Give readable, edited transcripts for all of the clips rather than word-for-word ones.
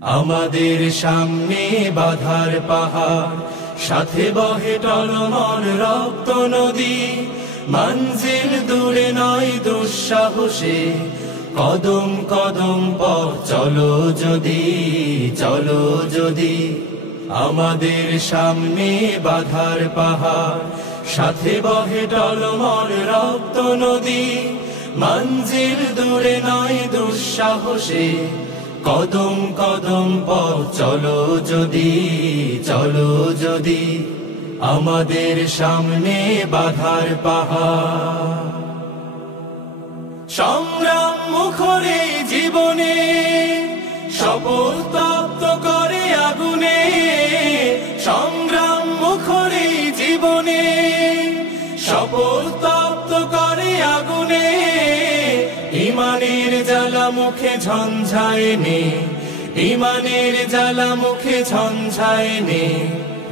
আমাদের সামনে বাধার পাহাড়, সাথে বহে টলমল রক্ত নদী। মঞ্জিল দূরে নয় দুঃসাহসে, কদম কদম পথ চলো যদি, চলো যদি। আমাদের সামনে বাধার পাহাড়, সাথে বহে টলমল রক্ত নদী। মঞ্জিল দূরে নয় দুঃসাহসে, কদম কদম পথ চলো যদি, চলো যদি। আমাদের সামনে বাধার পাহাড়, সংগ্রাম মুখরে জীবনে শপথ তপ্ত করে আগুনে। সংগ্রাম মুখরে জীবনে শপথ তপ্ত করে আগুনে। ইমানের জ্বালা মুখে ঝঞ্ঝায় নে, ইমানের জ্বালা মুখে ঝঞ্ঝায় নে।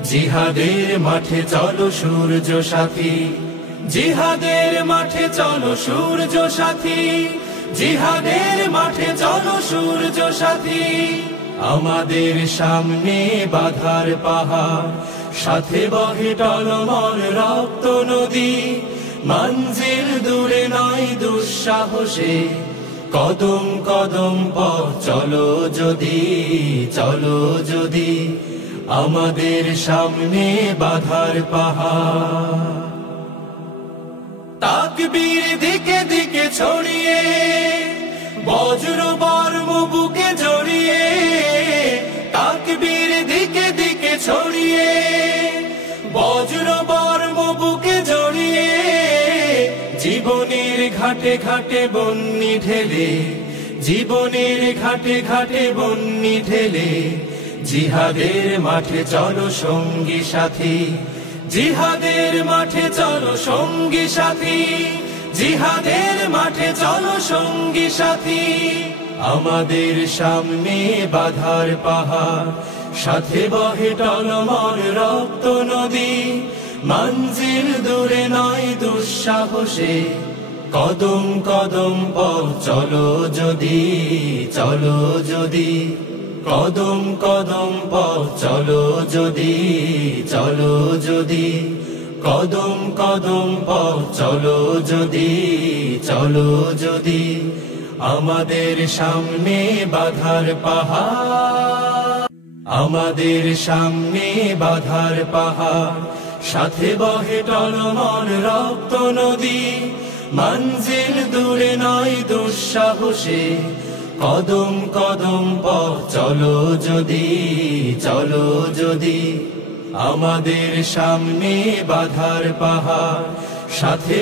জিহাদের মাঠে চলো সূর্য সাথী, জিহাদের মাঠে চলো সূর্য সাথী। জিহাদের মাঠে চলো সূর্য সাথী। আমাদের সামনে বাধার পাহাড়, সাথে বহে টলমল রক্ত নদী। মঞ্জিল দূরে নয় দুঃসাহসে, কদম কদম পথ চলো যদি, চলো যদি। আমাদের সামনে বাধার পাহাড়, তাকবীর দিকে দিকে ছড়িয়ে, বজ্র বর্ম বুকে জড়িয়ে। তাকবীর দিকে দিকে ছড়িয়ে, বজ্র বর্ম বুকে জড়িয়ে। জীবনের ঘাটে ঘাটে বন্যি ঢেলে, জীবনের ঘাটে ঘাটে বন্যি ঢেলে। জিহাদের মাঠে চলো সঙ্গী সাথী, জিহাদের মাঠে চলো সঙ্গী সাথী। জিহাদের মাঠে চলো সঙ্গী সাথী। আমাদের সামনে বাধার পাহাড়, সাথে বহে টলমল রক্ত নদী। মঞ্জিল দূরে নয় দুঃসাহসে, কদম কদম পথ চলো যদি, চলো যদি। কদম কদম পথ চলো যদি, চলো যদি। কদম কদম পথ চলো যদি, চলো যদি। আমাদের সামনে বাধার পাহাড়, আমাদের সামনে বাধার পাহাড়, সাথে বহে টলমল রক্ত নদী। মঞ্জিল দূরে নয় দুঃসাহসে, কদম কদম পথ চলো যদি, চলো যদি। আমাদের সামনে বাধার পাহাড়, সাথে